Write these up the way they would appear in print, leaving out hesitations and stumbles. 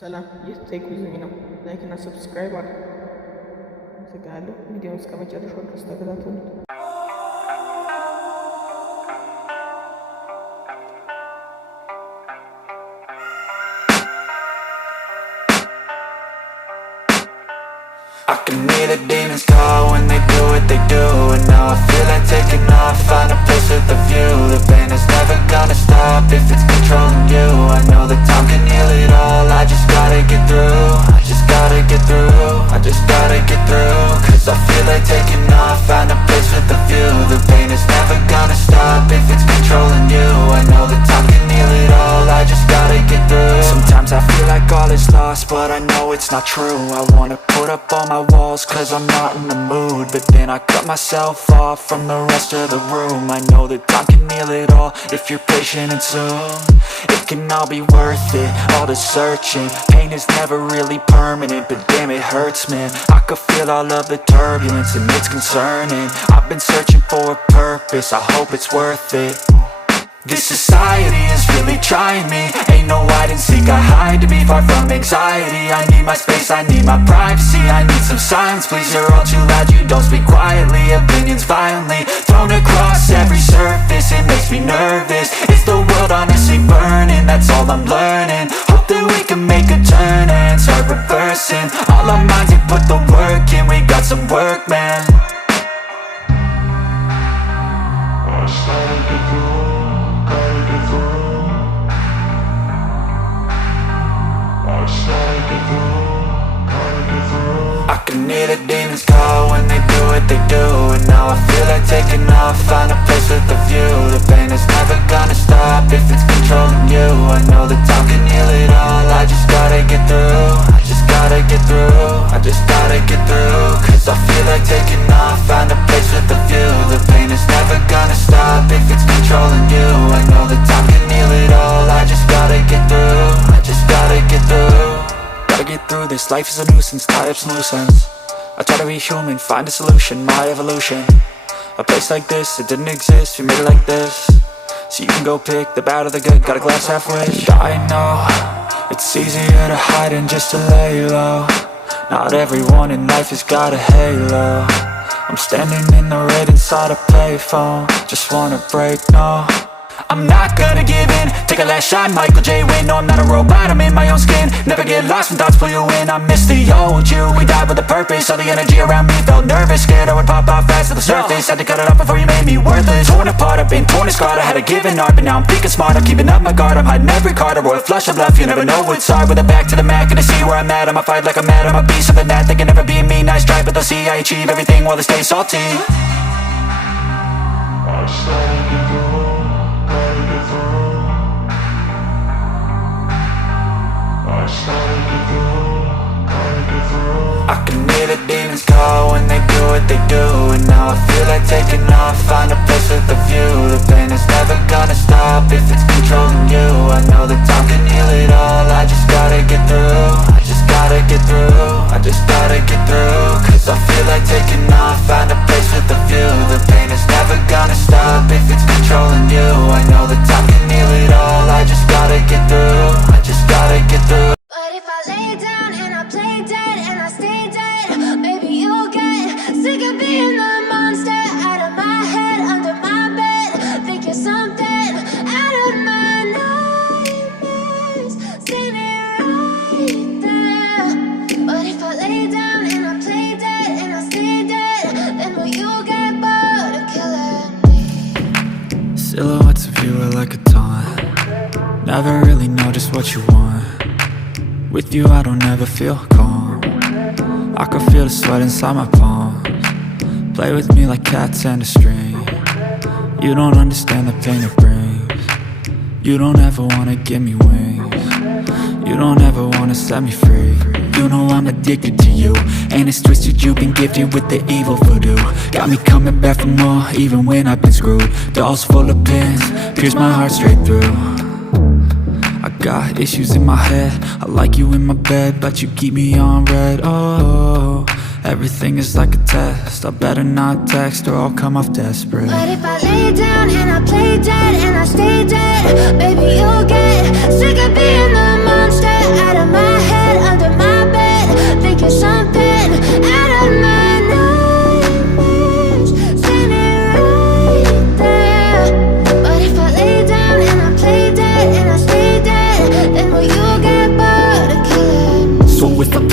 ሰላም ይህ ቴክኒክ ነው። ላይክ እና ሰብስክራይብ አድርጉ። አመሰግናለሁ። ቪዲዮውን እስከ መጨረሻው ድረስ ተከታተሉት። I can hear the demons call when they do what they do. And now I feel like taking off, find a place with a view. The pain is never gonna stop if it's controlling you. I know that time can heal it all, I just gotta get through. I just gotta get through, I just gotta get through. Cause I feel like taking off, find a place with a view. The pain is never gonna stop if it's controlling you. I know that time can heal it all, I just gotta get through. Sometimes I feel like all is lost, but I know it's not true. I wanna put up all my walls cause I'm not in the mood. But then I cut myself off from the rest of the room. I know that time can heal it all if you're patient and soon. It can all be worth it, all the searching. Pain is never really permanent, but damn it hurts, man. I could feel all of the turbulence and it's concerning. I've been searching for a purpose, I hope it's worth it. This society is really trying me. Ain't no hide and seek, I hide to be far from anxiety. I need my space, I need my privacy. I need some silence, please, you're all too loud. You don't speak quietly, opinions violently thrown across every surface. It makes me nervous, it's the world honestly burning. That's all I'm learning, hope that we can make a turn and start reversing. All our minds and put the work in, we got some work, man. I can hear the demons call when they do what they do. And now I feel like taking off, find a place with a view. The pain is never gonna stop if it's controlling you. I know that time can heal it all, I just gotta get through. I just gotta get through, I just gotta get through. Cause I feel like taking off, find a place with a view. The pain is never gonna stop if it's controlling you. I know that time can heal it all, I just gotta get through. I just gotta get through. Gotta get through this, life is a nuisance, tie up some loose ends. I try to be human, find a solution, my evolution. A place like this, it didn't exist, we made it like this. So you can go pick the bad or the good, got a glass half wish. I know, it's easier to hide than just to lay low. Not everyone in life has got a halo. I'm standing in the red inside a payphone, just wanna break, no. I'm not gonna give in, take a last shot, Michael J. Win. No, I'm not a robot, I'm in my own skin. Never get lost when thoughts pull you in. I miss the old you, we died with a purpose. All the energy around me felt nervous, scared I would pop off fast to the surface. Had to cut it off before you made me worthless. Torn apart, I've been torn and scarred. I had a given art, but now I'm thinking smart. I'm keeping up my guard, I'm hiding every card. A royal flush of love, you never know what's hard. With a back to the mat, gonna see where I'm at. I'ma fight like I'm mad, I'ma be something that they can never be me. Nice try, but they'll see I achieve everything while they stay salty. I can hear the demons call when they do what they do. And now I feel like taking off, find a place with a view. The pain is never gonna stop if it's controlling you. I know that time can heal it all, I just gotta get through. I just gotta get through, I just gotta get through. Cause I feel like taking off, find a place with a view. The pain is never gonna stop if it's controlling you. I know that time can heal it all, I just gotta get through. I just gotta get through. But if I lay down and I play dead and I stay dead, maybe you'll get sick of being the monster out of my head, under my bed. Think you're something out of my nightmares, standing right there. But if I lay down and I play dead and I stay dead, then will you get bored of killing me? Silhouettes of you are like a taunt, never really know just what you want. With you I don't ever feel calm, I can feel the sweat inside my palms. Play with me like cats and a string. You don't understand the pain it brings. You don't ever wanna give me wings. You don't ever wanna set me free. You know I'm addicted to you, and it's twisted, you've been gifted with the evil voodoo. Got me coming back for more, even when I've been screwed. Dolls full of pins, pierce my heart straight through. I got issues in my head, I like you in my bed, but you keep me on red. Oh, everything is like a test, I better not text or I'll come off desperate. But if I lay down and I play dead and I stay dead, baby you'll get sick of being the monster out of my head.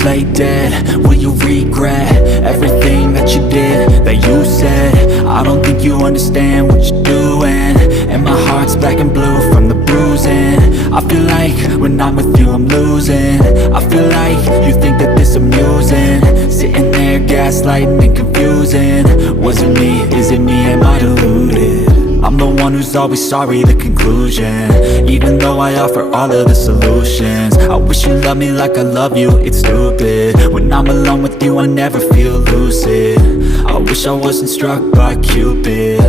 play dead? Will you regret everything that you did, that you said? I don't think you understand what you're doing, and my heart's black and blue from the bruising. I feel like when I'm with you I'm losing. I feel like you think that this amusing, sitting there gaslighting and confusing. Was it me? Is it me? Am I deluded? I'm the one who's always sorry, the conclusion, even though I offer all of the solutions. I wish you loved me like I love you, it's stupid. When I'm alone with you I never feel lucid. I wish I wasn't struck by Cupid.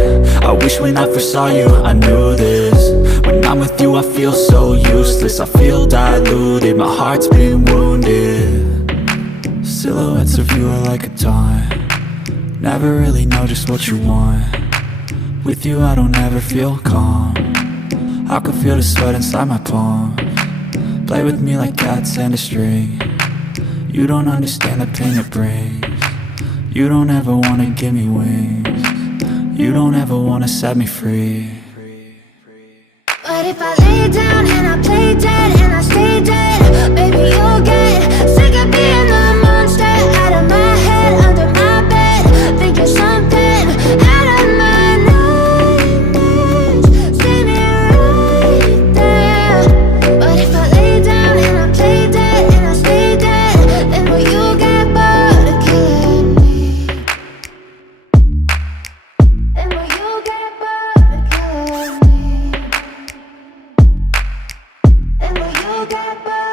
I wish when I first saw you I knew this. When I'm with you I feel so useless, I feel diluted, my heart's been wounded. Silhouettes of you are like a taunt, never really know just what you want. With you I don't ever feel calm, I can feel the sweat inside my palms. Play with me like cats and a string, you don't understand the pain it brings. You don't ever wanna give me wings, you don't ever wanna set me free. But if I lay down and I play dead and I stay dead, baby you'll get sick of being the monster out of my head, under my bed, thinking something out of my nightmares, standing right there. But if I lay down and I play dead and I stay dead, then will you get bored of killing me? Then will you get bored of killing me? And will you get bored?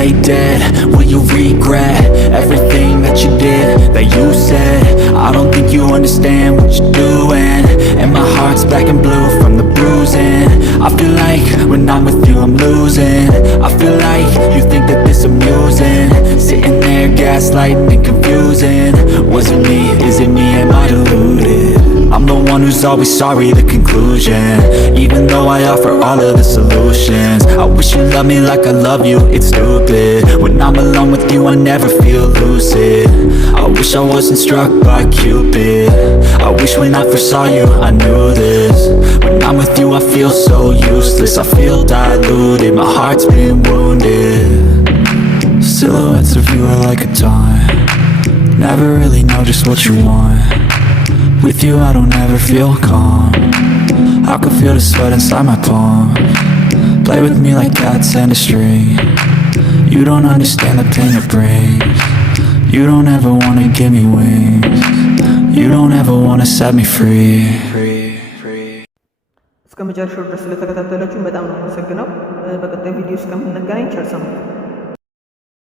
lay dead? Will you regret everything that you did, that you said? I don't think you understand what you're doing, and my heart's black and blue from the bruising. I feel like when I'm with you I'm losing. I feel like you think that this amusing, sitting there gaslighting and confusing. Was it me? Is it me? Am I deluded? I'm the one who's always sorry, the conclusion, even though I offer all of the solutions. I wish you loved me like I love you, it's stupid. When I'm alone with you I never feel lucid. I wish I wasn't struck by Cupid. I wish when I first saw you I knew this. When I'm with you I feel so useless, I feel diluted, my heart's been wounded. Silhouettes of you are like a taunt, never really know just what you want. With you I don't ever feel calm, I can feel the sweat inside my palm. Play with me like cats and a string, you don't understand the pain it brings. You don't ever wanna give me wings, you don't ever wanna set me free. እስከ መጨረሻው ድረስ ስለተከታተላችሁ በጣም ነው የማመሰግነው። በቀጣይ ቪዲዮ እስከምንገናኝ ቸር ሰንብቱ።